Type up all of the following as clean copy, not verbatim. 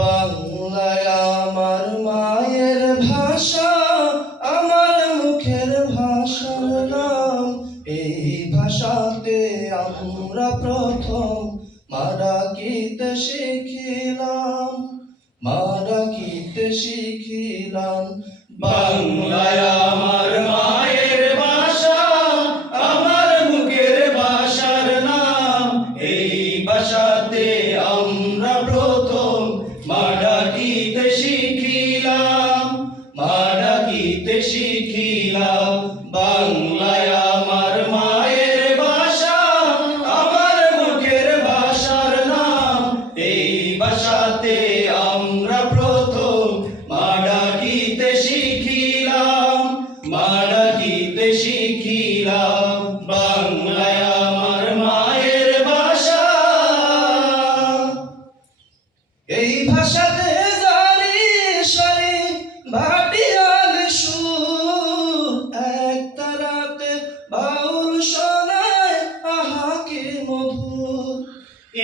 বাংলায় আমার মায়ের ভাষা, আমার মুখের ভাষার নাম। এই ভাষাতে আমরা প্রথম মা ডাকিতে শিখিলাম, মা ডাকিতে শিখিলাম। বাংলায় আমার মায়ের ভাষা, আমার মুখের ভাষার নাম। এই ভাষাতে আমরা প্রথম মা ডাকিতে শিখিলাম, মা ডাকিতে শিখিলাম। বাংলায় আমার মায়ের ভাষা, আমার মুখের ভাষার নাম। এই ভাষাতে আমরা প্রথম মা ডাকিতে শিখিলাম, মা ডাকিতে শিখিলাম। বাংলায় আমার মায়ের ভাষা। এই ভাষাতে জারি সারি ভাটিয়াল সুর, এক তারাতে বাউল শোনায় আহা কি মধুর।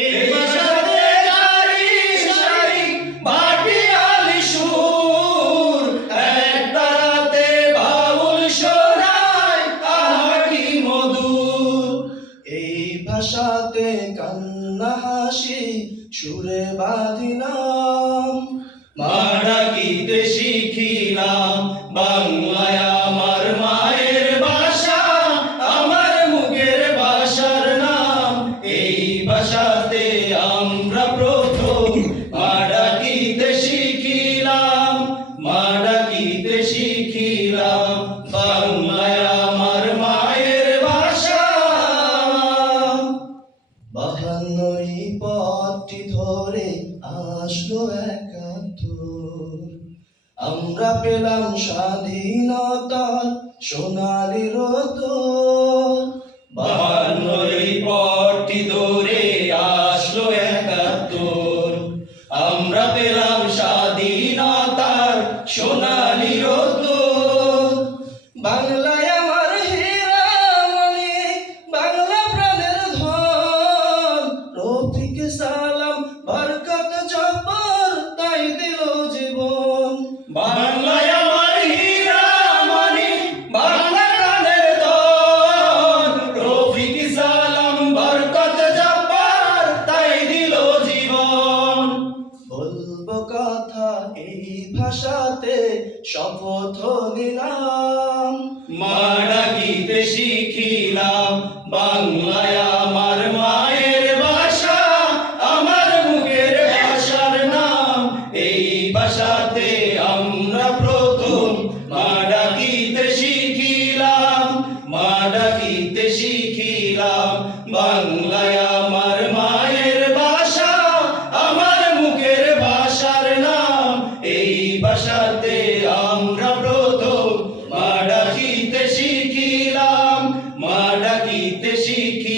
এই ভাষাতে জারি সারি ভাটিয়াল সুর, এক তারাতে বাউল শোনায় আহা কি মধুর। এই ভাষাতে কান্না হাসি সুরে বাঁধিলাম, মা ডাকিতে শিখিলাম। বাংলায় আমার মায়ের ভাষা, আমার মুখের ভাষার নাম। এই ভাষাতে আমরা প্রথম মা ডাকিতে শিখিলাম, মা ডাকিতে শিখিলাম। বাংলায় আমার মায়ের ভাষা। 52 পথটি ধরে আসলো 71, আমরা পেলাম স্বাধীনতার সোনালি রোদ। 52 পথটি ধরে আসলো 71, আমরা পেলাম স্বাধীনতার সোনালি রোদ। বাংলায় আমার হীরা মণি, বাংলা প্রাণের ধন। রফিক সালাম বরকত জব্বার তাই দিল জীবন। বাংলায় আমার হীরা মণি, বাংলা প্রাণের ধন। রফিক সালাম বরকত জব্বার তাই দিল জীবন। বলবো কথা এই ভাষাতে শপথ নিলাম, মা ডাকিতে শিখিলাম। বাংলায় আমার মায়ের ভাষা, আমার মুখের ভাষার নাম। এই ভাষাতে আমরা প্রথম মা ডাকিতে শিখিলাম, মা ডাকিতে শিখিলাম। বাংলায় আমার মায়ের ভাষা, আমার মুখের ভাষার নাম। এই ভাষাতে আমরা প্রথম মা ডাকিতে শিখিলাম, মা ডাকিতে শিখিলাম।